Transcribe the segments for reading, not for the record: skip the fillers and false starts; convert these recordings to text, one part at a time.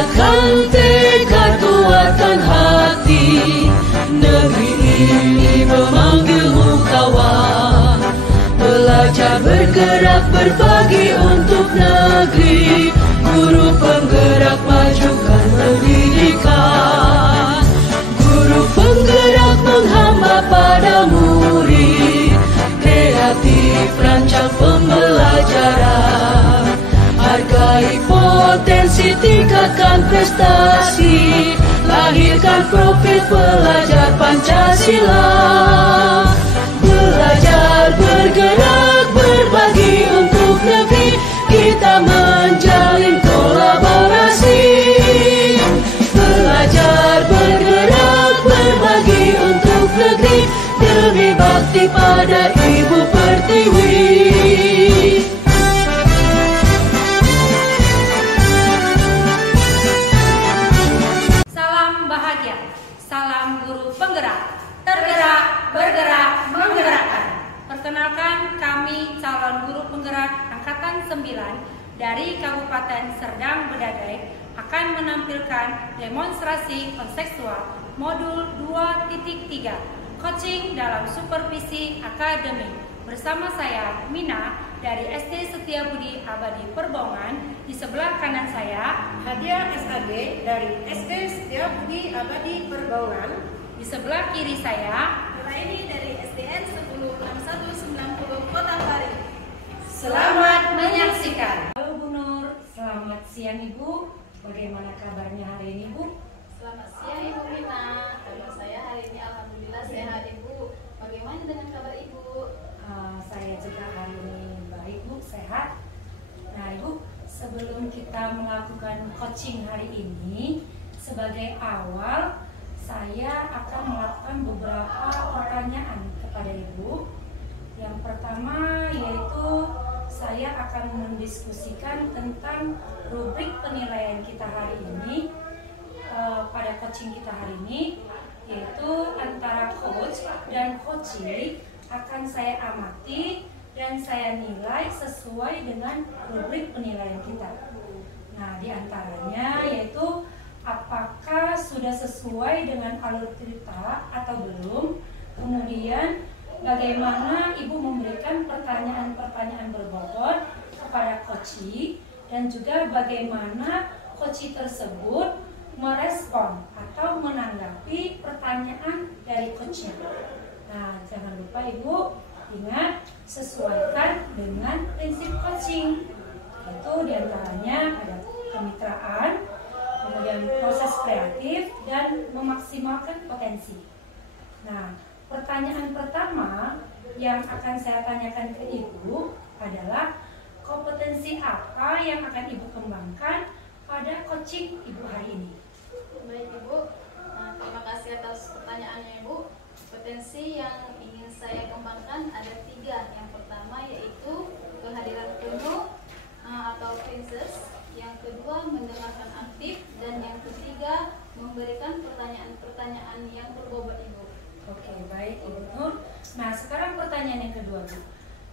Kuatkan tekad, kuatkan hati. Negeri ini memanggilmu kawan. Belajar, bergerak, berbagi untuk negeri. Guru penggerak, majukan pendidikan. Guru penggerak menghamba pada murid. Kreatif, rancang pembelajaran. Hargai potensi, tingkatkan prestasi. Lahirkan profil pelajar Pancasila. Belajar, bergerak, berbagi untuk negeri. Kita menjalin kolaborasi. Belajar, bergerak, berbagi untuk negeri. Demi bakti pada Ibu Pertiwi. Salam bahagia, salam guru penggerak. Tergerak, bergerak, menggerakkan. Perkenalkan, kami calon guru penggerak Angkatan 9 dari Kabupaten Serdang Bedagai akan menampilkan demonstrasi kontekstual modul 2.3 coaching dalam supervisi akademik. Bersama saya Mina dari SD Setiabudi Abadi Perbongan. Di sebelah kanan saya Hadiah SAG dari SD Setiabudi Abadi Perbongan. Di sebelah kiri saya Ini dari SDN 106190 Kota Pari. Selamat menyaksikan. Halo Bu Nur, selamat siang Ibu. Bagaimana kabarnya hari ini Bu? Selamat siang Ibu Mina. Kabar saya hari ini alhamdulillah sehat Ibu. Bagaimana dengan kabar Ibu? Saya juga hari ini baik Bu, sehat. Nah Ibu, sebelum kita melakukan coaching hari ini, sebagai awal saya akan melakukan beberapa pertanyaan kepada Ibu. Yang pertama yaitu saya akan mendiskusikan tentang rubrik penilaian kita hari ini pada coaching kita hari ini, yaitu antara coach dan coachee akan saya amati dan saya nilai sesuai dengan rubrik penilaian kita. Nah, diantaranya yaitu apakah sudah sesuai dengan alur cerita atau belum. Kemudian bagaimana Ibu memberikan pertanyaan-pertanyaan berbobot kepada coachee, dan juga bagaimana coachee tersebut merespon atau menanggapi pertanyaan dari coachnya. Nah, jangan lupa Ibu ingat sesuaikan dengan prinsip coaching. Itu diantaranya ada kemitraan, kemudian proses kreatif, dan memaksimalkan potensi. Nah, pertanyaan pertama yang akan saya tanyakan ke Ibu adalah kompetensi apa yang akan Ibu kembangkan pada coaching Ibu hari ini? Baik Ibu, terima kasih atas pertanyaannya Ibu. Potensi yang ingin saya kembangkan ada 3. Yang pertama yaitu kehadiran penuh atau princess. Yang kedua mendengarkan aktif, dan yang ketiga memberikan pertanyaan-pertanyaan yang berbobot Ibu. Oke, baik Ibu Nur. Nah, sekarang pertanyaan yang kedua Bu.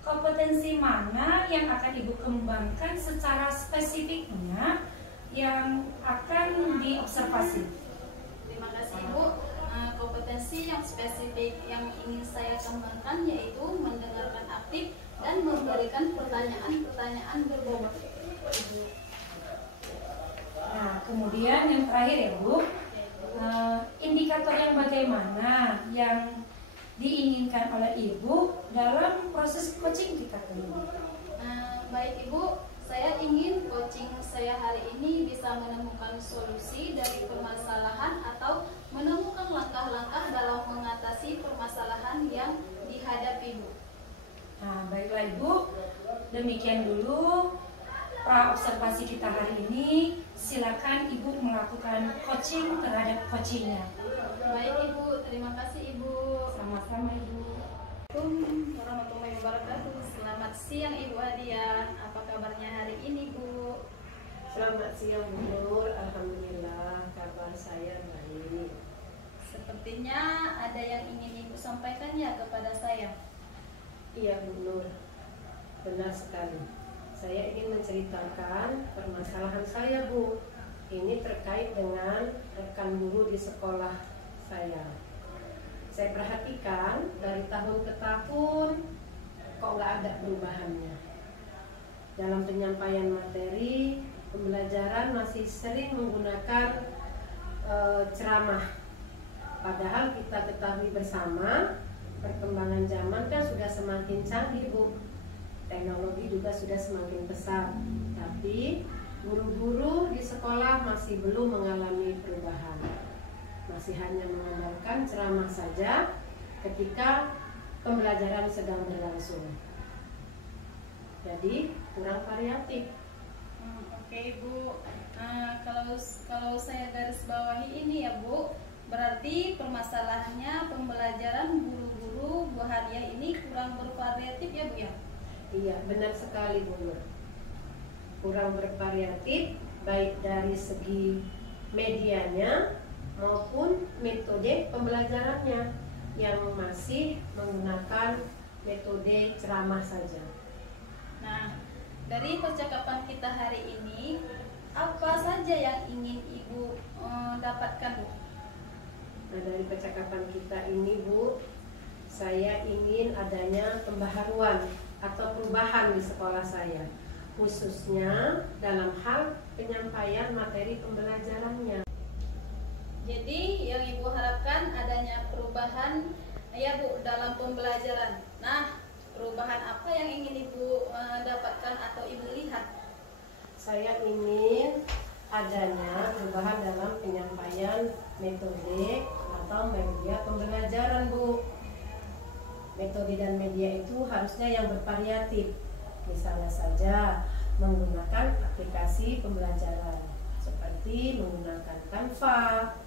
Kompetensi mana yang akan Ibu kembangkan secara spesifiknya yang akan diobservasi? Terima kasih Ibu. Kompetensi yang spesifik yang ingin saya kembangkan yaitu mendengarkan aktif dan memberikan pertanyaan-pertanyaan berbobot Ibu. Nah, kemudian yang terakhir ya Bu, indikator yang bagaimana yang diinginkan oleh Ibu dalam proses coaching kita kali ini? Baik Ibu, saya ingin coaching saya hari ini bisa menemukan solusi dari permasalahan atau menemukan langkah-langkah dalam mengatasi permasalahan yang dihadapi Ibu. Nah, baiklah Ibu, demikian dulu pra-observasi kita hari ini. Silakan Ibu melakukan coaching terhadap coachingnya. Baik Ibu, terima kasih Ibu. Sama-sama Ibu. Assalamualaikum warahmatullahi wabarakatuh. Selamat siang Ibu Hadiah. Apa kabarnya hari ini Bu? Selamat siang Bu Nur. Alhamdulillah kabar saya baik. Sepertinya ada yang ingin Ibu sampaikan ya kepada saya. Iya Bu Nur, benar sekali. Saya ingin menceritakan permasalahan saya Bu. ini terkait dengan rekan guru di sekolah saya. Saya perhatikan dari tahun ke tahun kok nggak ada perubahannya. Dalam penyampaian materi, pembelajaran masih sering menggunakan ceramah. Padahal kita ketahui bersama perkembangan zaman kan sudah semakin canggih, Bu. Teknologi juga sudah semakin pesat. Tapi guru-guru di sekolah masih belum mengalami perubahan. Masih hanya mengandalkan ceramah saja ketika pembelajaran sedang berlangsung. Jadi kurang variatif. Oke, Bu. Kalau saya garis bawahi ini ya, Bu, berarti permasalahannya pembelajaran guru-guru Bu Hadiah ini kurang bervariatif ya, Bu ya? Iya, benar sekali, Bu Nur. Kurang bervariatif baik dari segi medianya maupun metode pembelajarannya yang masih menggunakan metode ceramah saja. Nah, dari percakapan kita hari ini, apa saja yang ingin Ibu dapatkan, Bu? Nah, dari percakapan kita ini, Bu, saya ingin adanya pembaharuan atau perubahan di sekolah saya, khususnya dalam hal penyampaian materi pembelajarannya. Jadi yang Ibu harapkan adanya perubahan ya, Bu, dalam pembelajaran. Nah, perubahan apa yang ingin Ibu dapatkan atau Ibu lihat? Saya ingin adanya perubahan dalam penyampaian metode atau media pembelajaran, Bu. Metode dan media itu harusnya yang bervariatif. Misalnya saja menggunakan aplikasi pembelajaran seperti menggunakan Canva,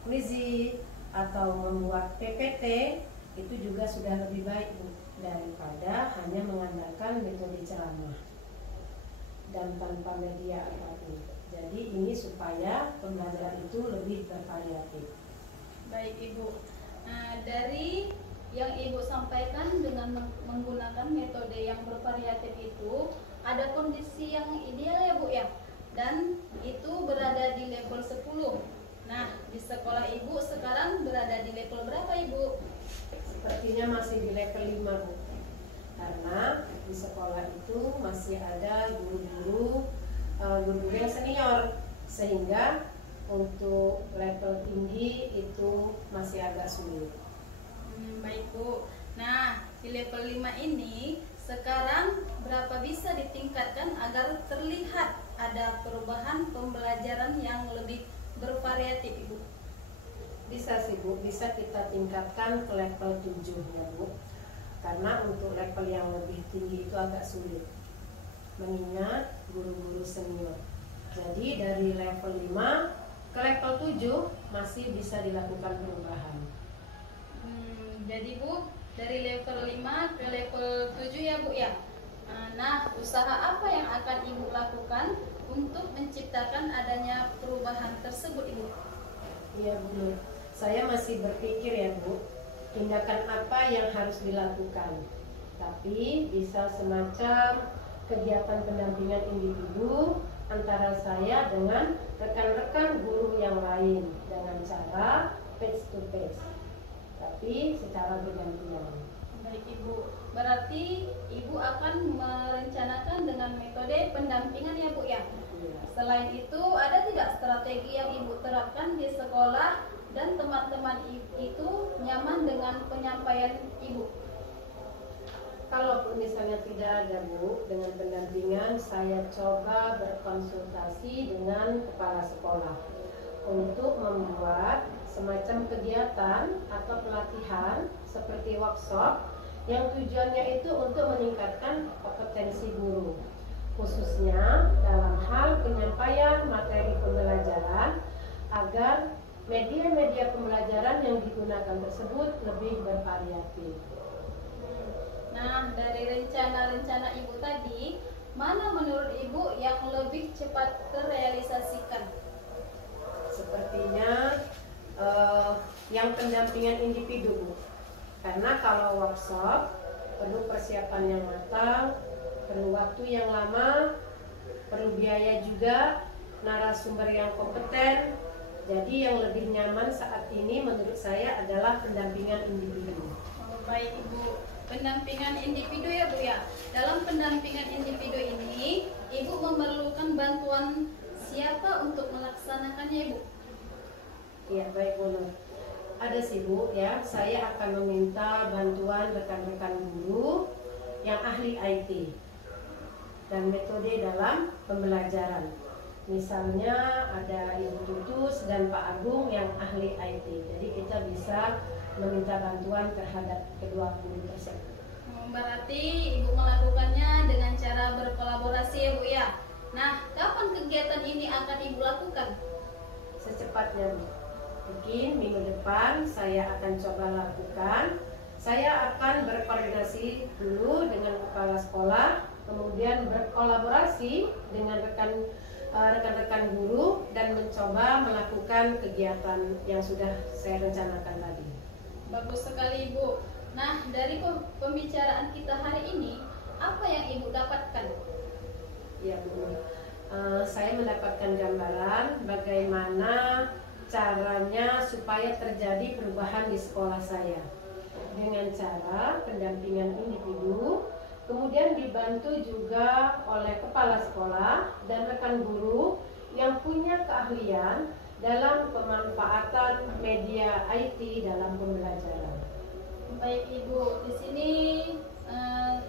Quizy, atau membuat PPT. Itu juga sudah lebih baik, Bu, daripada hanya mengandalkan metode ceramah dan tanpa media apapun. Jadi ini supaya pembelajaran itu lebih bervariatif. Baik, Ibu. Nah, dari yang Ibu sampaikan dengan menggunakan metode yang bervariatif itu, ada kondisi yang ideal ya, Bu ya, dan itu berada di level 10. Nah, di sekolah Ibu sekarang berada di level berapa, Ibu? Sepertinya masih di level 5, Bu. Karena di sekolah itu masih ada guru-guru yang senior, sehingga untuk level tinggi itu masih agak sulit. Baik, Bu. Nah, di level 5 ini sekarang berapa bisa ditingkatkan agar terlihat ada perubahan pembelajaran yang lebih bervariatif, Ibu? Bisa sih, Bu, bisa kita tingkatkan ke level 7 ya, Bu. Karena untuk level yang lebih tinggi itu agak sulit, mengingat guru-guru senior. Jadi dari level 5 ke level 7 masih bisa dilakukan perubahan. Jadi, Bu, dari level 5 ke level 7 ya, Bu ya. Nah, usaha apa yang akan Ibu lakukan untuk menciptakan adanya perubahan tersebut, Ibu? Iya, Bu. Saya masih berpikir ya, Bu, tindakan apa yang harus dilakukan. Tapi bisa semacam kegiatan pendampingan individu antara saya dengan rekan-rekan guru yang lain dengan cara face to face, tapi secara bergantian. Baik, Ibu. Berarti Ibu akan merencanakan dengan metode pendampingan ya, Bu ya. Iya. Selain itu, ada tidak strategi yang Ibu terapkan di sekolah dan teman-teman itu nyaman dengan penyampaian Ibu? Kalaupun misalnya tidak ada, Bu, dengan pendampingan saya coba berkonsultasi dengan kepala sekolah untuk membuat semacam kegiatan atau pelatihan seperti workshop yang tujuannya itu untuk meningkatkan kompetensi guru, khususnya dalam hal penyampaian materi pembelajaran agar media-media pembelajaran yang digunakan tersebut lebih bervariatif. Nah, dari rencana-rencana Ibu tadi, mana menurut Ibu yang lebih cepat terrealisasikan? Sepertinya yang pendampingan individu, Bu. Karena kalau workshop perlu persiapan yang matang, perlu waktu yang lama, perlu biaya juga, narasumber yang kompeten. Jadi yang lebih nyaman saat ini menurut saya adalah pendampingan individu. Oh, baik Ibu, pendampingan individu ya Bu ya. Dalam pendampingan individu ini, Ibu memerlukan bantuan siapa untuk melaksanakannya Ibu? Iya, baik Bu Nur. Ada sih Bu ya, saya akan meminta bantuan rekan-rekan guru yang ahli IT dan metode dalam pembelajaran. Misalnya ada Ibu Tutus dan Pak Agung yang ahli IT. Jadi kita bisa meminta bantuan terhadap kedua guru tersebut. Berarti Ibu melakukannya dengan cara berkolaborasi ya Bu ya. Nah, kapan kegiatan ini akan Ibu lakukan? Secepatnya Bu. Mungkin minggu depan saya akan coba lakukan. Saya akan berkoordinasi dulu dengan kepala sekolah, kemudian berkolaborasi dengan rekan-rekan guru dan mencoba melakukan kegiatan yang sudah saya rencanakan tadi. Bagus sekali Ibu. Nah, dari pembicaraan kita hari ini, apa yang Ibu dapatkan? Ya Bu, saya mendapatkan gambaran bagaimana caranya supaya terjadi perubahan di sekolah saya dengan cara pendampingan individu, kemudian dibantu juga oleh kepala sekolah dan rekan guru yang punya keahlian dalam pemanfaatan media IT dalam pembelajaran. Baik Ibu, di sini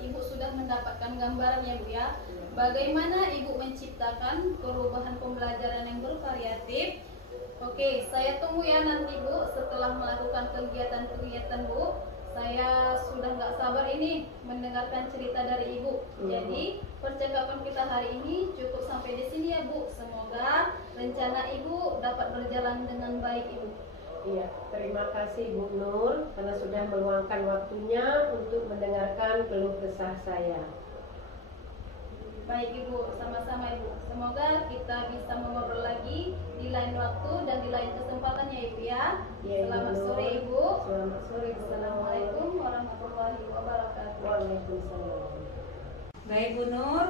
Ibu sudah mendapatkan gambaran ya Bu ya. Bagaimana Ibu menciptakan perubahan pembelajaran yang bervariatif. Oke, saya tunggu ya nanti Bu setelah melakukan kegiatan-kegiatan Bu. Saya sudah nggak sabar ini mendengarkan cerita dari Ibu. Jadi percakapan kita hari ini cukup sampai di sini ya Bu. Semoga rencana Ibu dapat berjalan dengan baik Ibu. Iya, terima kasih Bu Nur karena sudah meluangkan waktunya untuk mendengarkan keluh kesah saya. Baik Ibu, sama-sama Ibu. Semoga kita bisa mengobrol lagi di lain waktu dan di lain kesempatan ya Ibu ya. Selamat sore Ibu. Selamat sore. Assalamualaikum warahmatullahi wabarakatuh. Waalaikumsalam. Baik Bu Nur,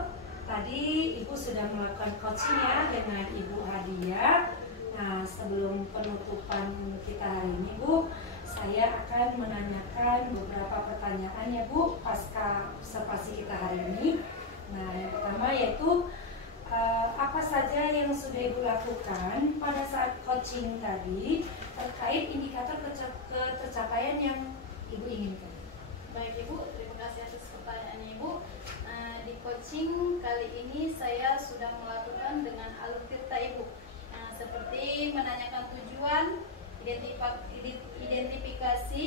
tadi Ibu sudah melakukan coaching ya dengan Ibu Hadiah. Nah, sebelum penutupan kita hari ini Bu, saya akan menanyakan beberapa pertanyaan ya Bu pasca observasi kita hari ini. Nah, yang pertama yaitu apa saja yang sudah Ibu lakukan pada saat coaching tadi terkait indikator tercapaian yang Ibu inginkan. Baik Ibu, terima kasih atas pertanyaannya Ibu. Di coaching kali ini saya sudah melakukan dengan alur tirta Ibu. Seperti menanyakan tujuan, identifikasi,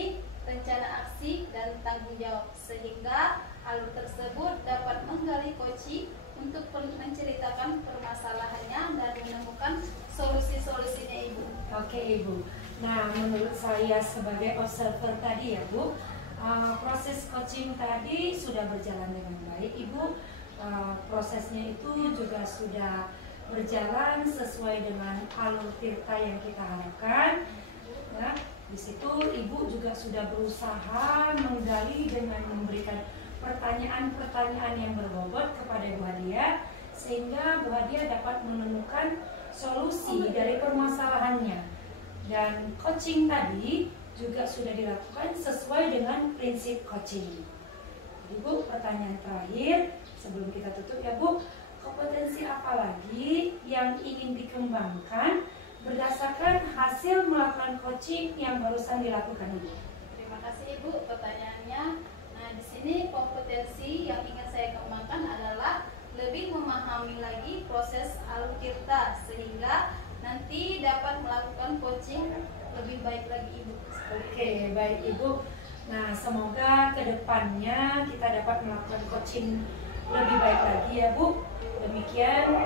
rencana aksi, dan tanggung jawab, sehingga alur tersebut dapat menggali coaching untuk menceritakan permasalahannya dan menemukan solusi-solusinya Ibu. Oke Ibu. Nah, menurut saya sebagai observer tadi ya Bu, proses coaching tadi sudah berjalan dengan baik Ibu. Prosesnya itu juga sudah berjalan sesuai dengan alur tirta yang kita harapkan. Nah, di situ Ibu juga sudah berusaha menggali dengan memberikan pertanyaan-pertanyaan yang berbobot kepada Bu Hadiah, sehingga Bu Hadiah dapat menemukan solusi dari permasalahannya. Dan coaching tadi juga sudah dilakukan sesuai dengan prinsip coaching. Jadi Bu, pertanyaan terakhir sebelum kita tutup ya Bu, kompetensi apa lagi yang ingin dikembangkan berdasarkan hasil melakukan coaching yang barusan dilakukan Ibu? Terima kasih Ibu pertanyaannya. Nah, di sini kompetensi yang ingin saya kembangkan adalah lebih memahami lagi proses alur tirta sehingga nanti dapat melakukan coaching lebih baik lagi Ibu. Oke, baik Ibu. Nah, semoga kedepannya kita dapat melakukan coaching lebih baik lagi ya Bu. Demikian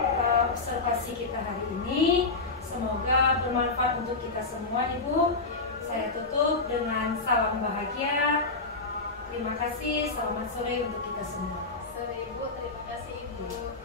observasi kita hari ini. Semoga bermanfaat untuk kita semua Ibu. Saya tutup dengan salam bahagia. Terima kasih, selamat sore untuk kita semua. Sore Ibu, terima kasih Ibu.